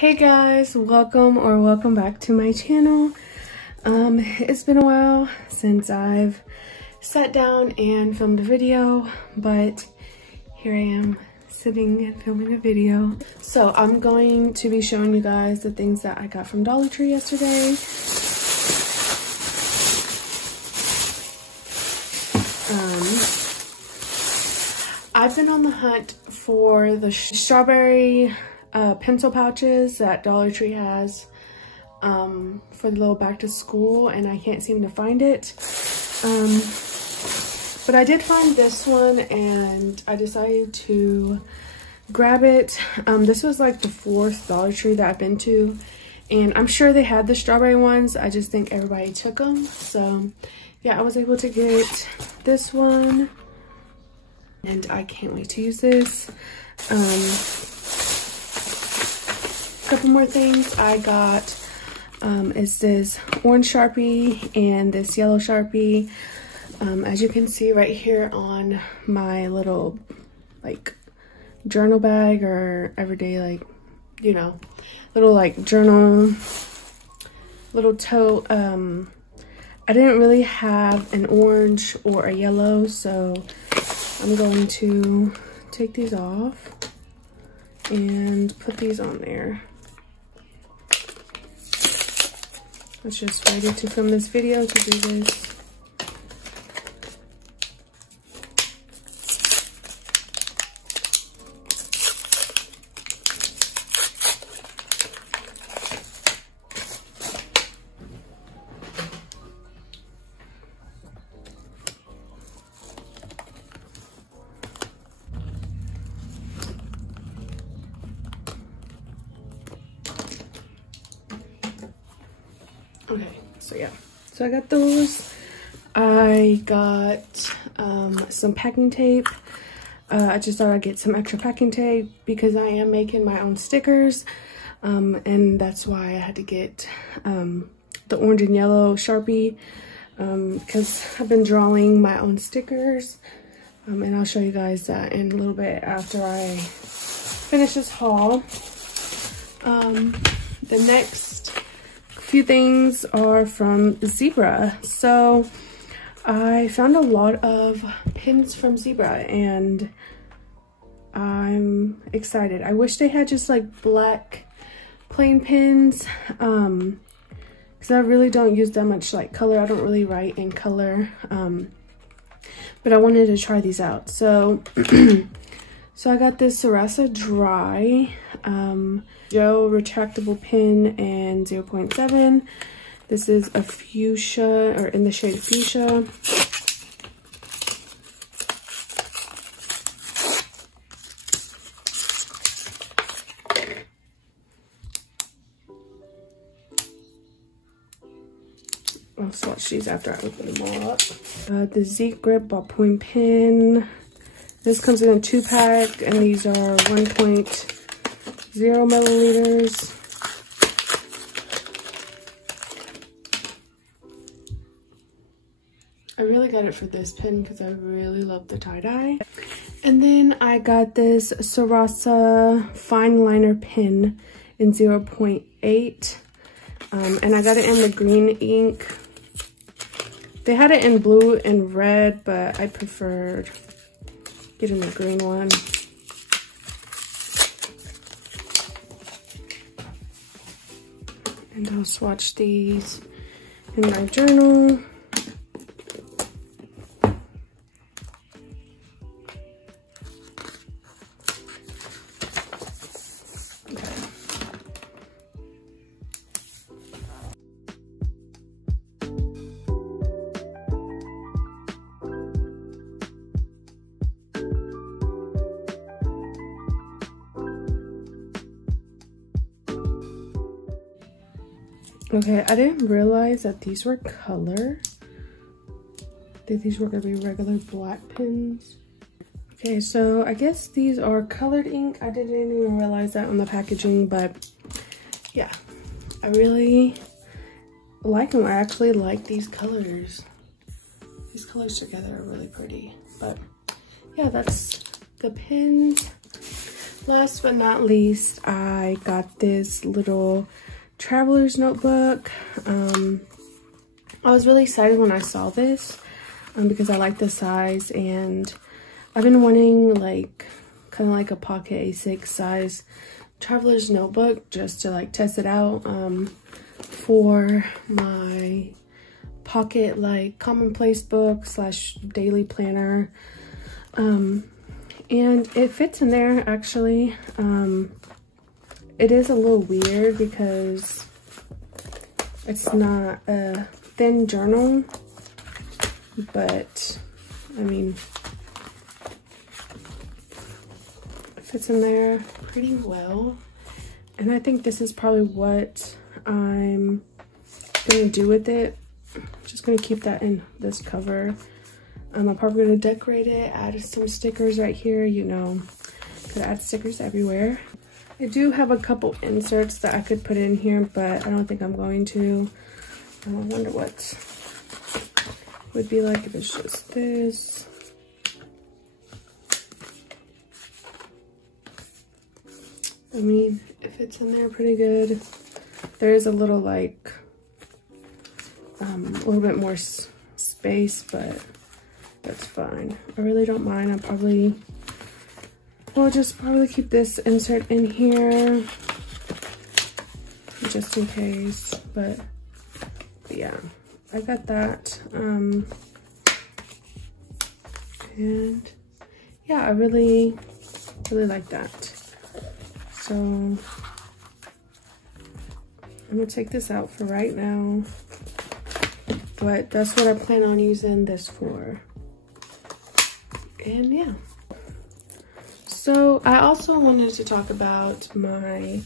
Hey guys, welcome back to my channel. It's been a while since I've sat down and filmed a video, but here I am sitting and filming a video. So I'm going to be showing you guys the things that I got from Dollar Tree yesterday. I've been on the hunt for the strawberry pencil pouches that Dollar Tree has for the little back to school, and I can't seem to find it. But I did find this one and I decided to grab it. This was like the 4th Dollar Tree that I've been to, and I'm sure they had the strawberry ones. I just think everybody took them. So yeah, I was able to get this one and I can't wait to use this. Couple more things I got is this orange Sharpie and this yellow Sharpie. As you can see right here on my little like journal bag or everyday, like, you know, little like journal, little tote. I didn't really have an orange or a yellow, so I'm going to take these off and put these on there. I was just ready to film this video to do this. Okay, so yeah, so I got those. I got some packing tape. I just thought I'd get some extra packing tape because I am making my own stickers, and that's why I had to get the orange and yellow Sharpie, because I've been drawing my own stickers, and I'll show you guys that in a little bit after I finish this haul. The next few things are from Zebra. So I found a lot of pins from Zebra and I'm excited. I wish they had just like black plain pins, because I really don't use that much like color. I don't really write in color, but I wanted to try these out. So so I got this Sarasa Dry Gel retractable pen and 0.7. This is a fuchsia, or in the shade fuchsia. I'll swatch these after I open them all up. The Z Grip ballpoint pen. This comes in a 2-pack, and these are 1.0 milliliters. I really got it for this pen because I really love the tie-dye. And then I got this Sarasa fine liner pen in 0.8, and I got it in the green ink. They had it in blue and red, but I preferred getting the green one. And I'll swatch these in my journal. Okay, I didn't realize that these were color. That these were gonna be regular black pens. Okay, so I guess these are colored ink. I didn't even realize that on the packaging, but yeah, I really like them. I actually like these colors. These colors together are really pretty. But yeah, that's the pins. Last but not least, I got this little traveler's notebook. I was really excited when I saw this because I like the size, and I've been wanting like kind of like a pocket A6 size traveler's notebook just to like test it out for my pocket like commonplace book slash daily planner. And it fits in there actually. It is a little weird because it's not a thin journal, but I mean, it fits in there pretty well. And I think this is probably what I'm gonna do with it. I'm just gonna keep that in this cover. I'm probably gonna decorate it, add some stickers right here, you know, could add stickers everywhere. I do have a couple inserts that I could put in here, but I don't think I'm going to. I wonder what would be like if it's just this. I mean, it fits in there pretty good. There is a little like, a little bit more space, but that's fine. I really don't mind. I'll just probably keep this insert in here just in case, but yeah, I got that. And yeah, I really like that. So I'm gonna take this out for right now, but that's what I plan on using this for. And yeah, so I also wanted to talk about my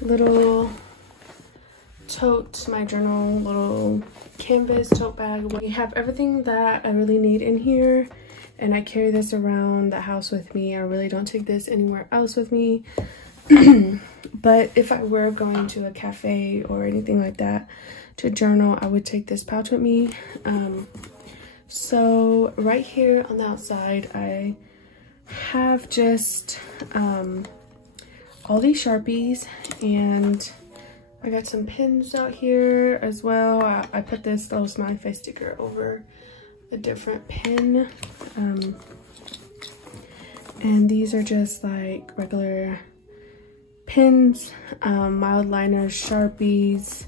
little tote, my journal, little canvas tote bag. We have everything that I really need in here, and I carry this around the house with me. I really don't take this anywhere else with me. But if I were going to a cafe or anything like that to journal, I would take this pouch with me. So right here on the outside, I have just all these Sharpies, and I got some pins out here as well. I put this little smiley face sticker over a different pin. And these are just like regular pins, mild liners, Sharpies,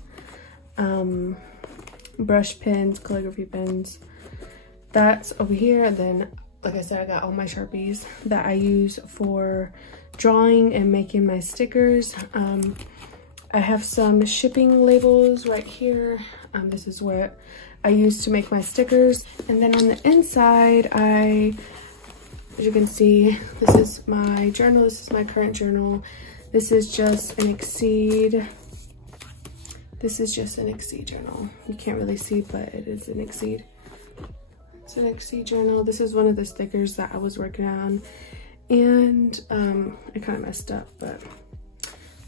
brush pins, calligraphy pens. That's over here. And then, like I said, I got all my Sharpies that I use for drawing and making my stickers. I have some shipping labels right here. This is what I use to make my stickers. And then on the inside, as you can see, this is my journal. This is my current journal. This is just an Exceed. This is just an Exceed journal. You can't really see, but it is an Exceed. It's an Exceed journal. This is one of the stickers that I was working on, and I kind of messed up, but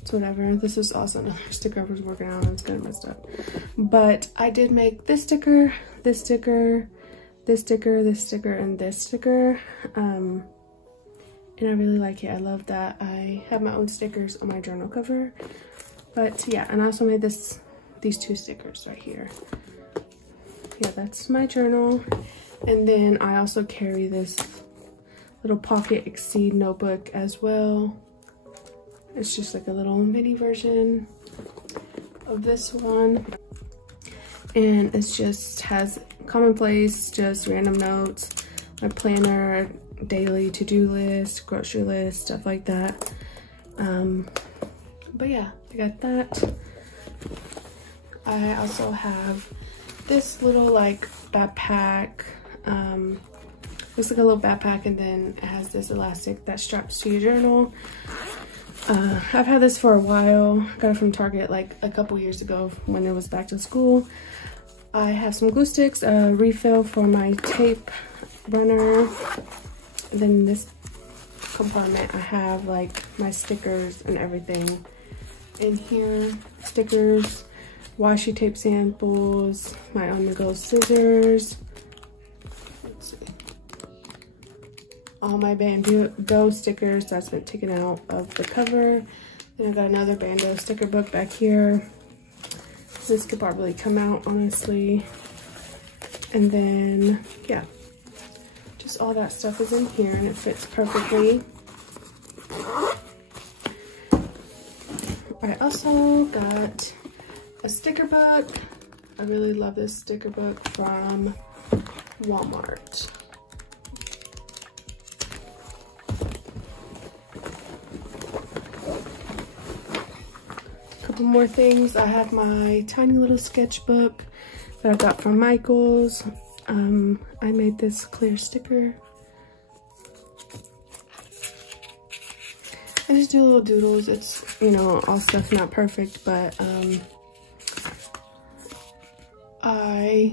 it's whatever. This is also another sticker I was working on, and it's kind of messed up. But I did make this sticker, this sticker, this sticker, this sticker, and this sticker. And I really like it. I love that I have my own stickers on my journal cover. But yeah, and I also made these two stickers right here. Yeah, that's my journal. And then I also carry this little pocket Exceed notebook as well. It's just like a little mini version of this one. And it just has commonplace, just random notes, my planner, daily to-do list, grocery list, stuff like that. But yeah, I got that. I also have this little like backpack. Looks like a little backpack, and then it has this elastic that straps to your journal. I've had this for a while. Got it from Target like a couple years ago when it was back to school. I have some glue sticks, a refill for my tape runner. And then in this compartment, I have like my stickers and everything in here. Stickers, washi tape samples, my on-the-go scissors. Let's see. all my Bando stickers that's been taken out of the cover. Then I got another Bando sticker book back here. This could probably come out, honestly. And then, yeah, just all that stuff is in here and it fits perfectly. I also got a sticker book. I really love this sticker book from Walmart. Couple more things. I have my tiny little sketchbook that I got from Michael's. I made this clear sticker. I just do little doodles. It's, you know, all stuff not perfect, but I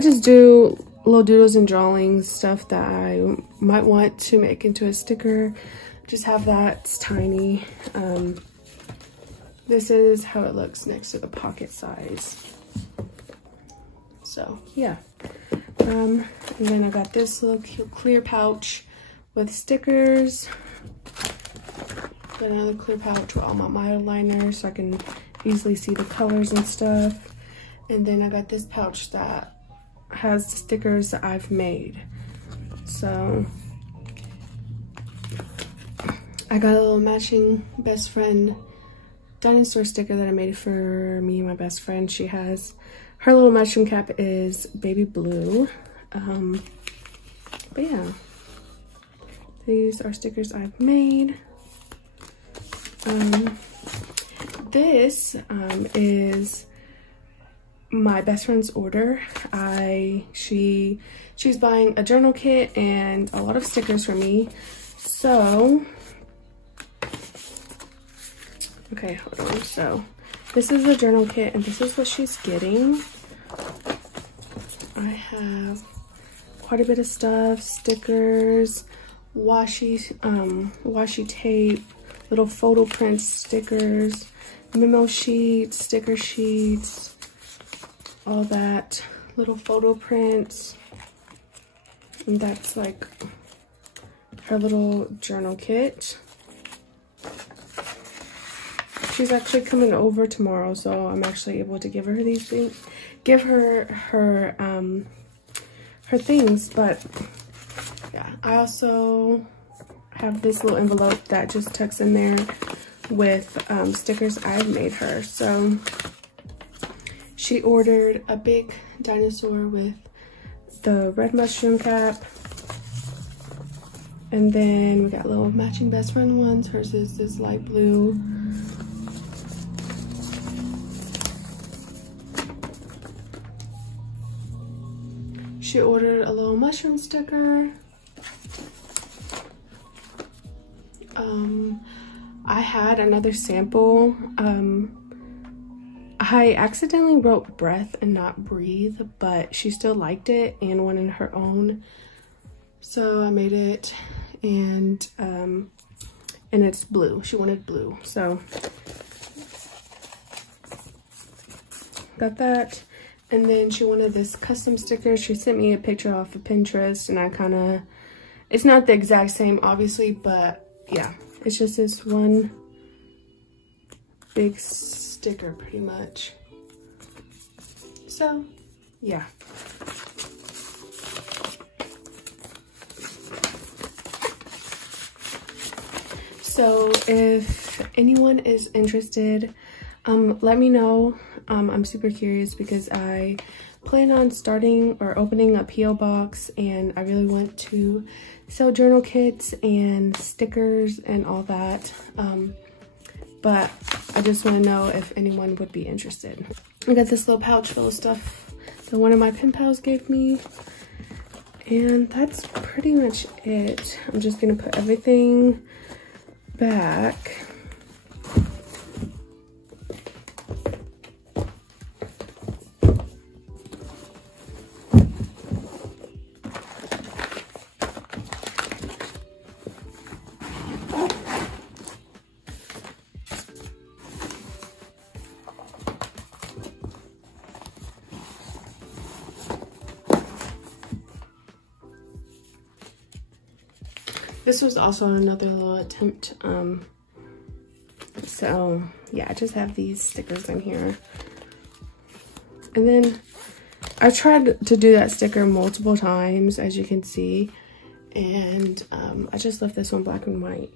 just do little doodles and drawings, stuff that I might want to make into a sticker. Just have that. It's tiny. This is how it looks next to the pocket size. So yeah. And then I got this little clear pouch with stickers. Got another clear pouch with all my mild liners so I can easily see the colors and stuff. And then I got this pouch that has the stickers that I've made. So I got a little matching best friend dinosaur sticker that I made for me and my best friend. She has, her little mushroom cap is baby blue. But yeah, these are stickers I've made. This is my best friend's order. She's buying a journal kit and a lot of stickers for me. So, okay, hold on. So, this is the journal kit and this is what she's getting. I have quite a bit of stuff, stickers, washi tape, little photo prints, stickers, memo sheets, sticker sheets, all that, little photo prints. And that's like her little journal kit. She's actually coming over tomorrow, so I'm actually able to give her these things, give her her things. But yeah, I also have this little envelope that just tucks in there with stickers I've made her. So she ordered a big dinosaur with the red mushroom cap, and then we got little matching best friend ones. Hers is this light blue. She ordered a little mushroom sticker. I had another sample. I accidentally wrote breath and not breathe, but she still liked it and wanted her own. So I made it, and it's blue. She wanted blue, so got that. And then she wanted this custom sticker. She sent me a picture off of Pinterest, and it's not the exact same, obviously, but yeah, it's just this one big sticker pretty much. So yeah. So if anyone is interested, let me know. I'm super curious because I plan on starting or opening a PO box, and I really want to sell journal kits and stickers and all that. But I just want to know if anyone would be interested. I got this little pouch full of stuff that one of my pen pals gave me, and that's pretty much it. I'm just gonna put everything back. This was also another little attempt. So yeah, I just have these stickers in here. And then I tried to do that sticker multiple times, as you can see. And I just left this one black and white.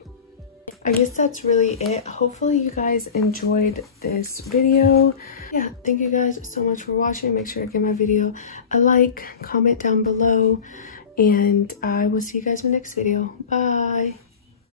I guess that's really it. Hopefully you guys enjoyed this video. Yeah, thank you guys so much for watching. Make sure to give my video a like, comment down below, and I will see you guys in the next video. Bye.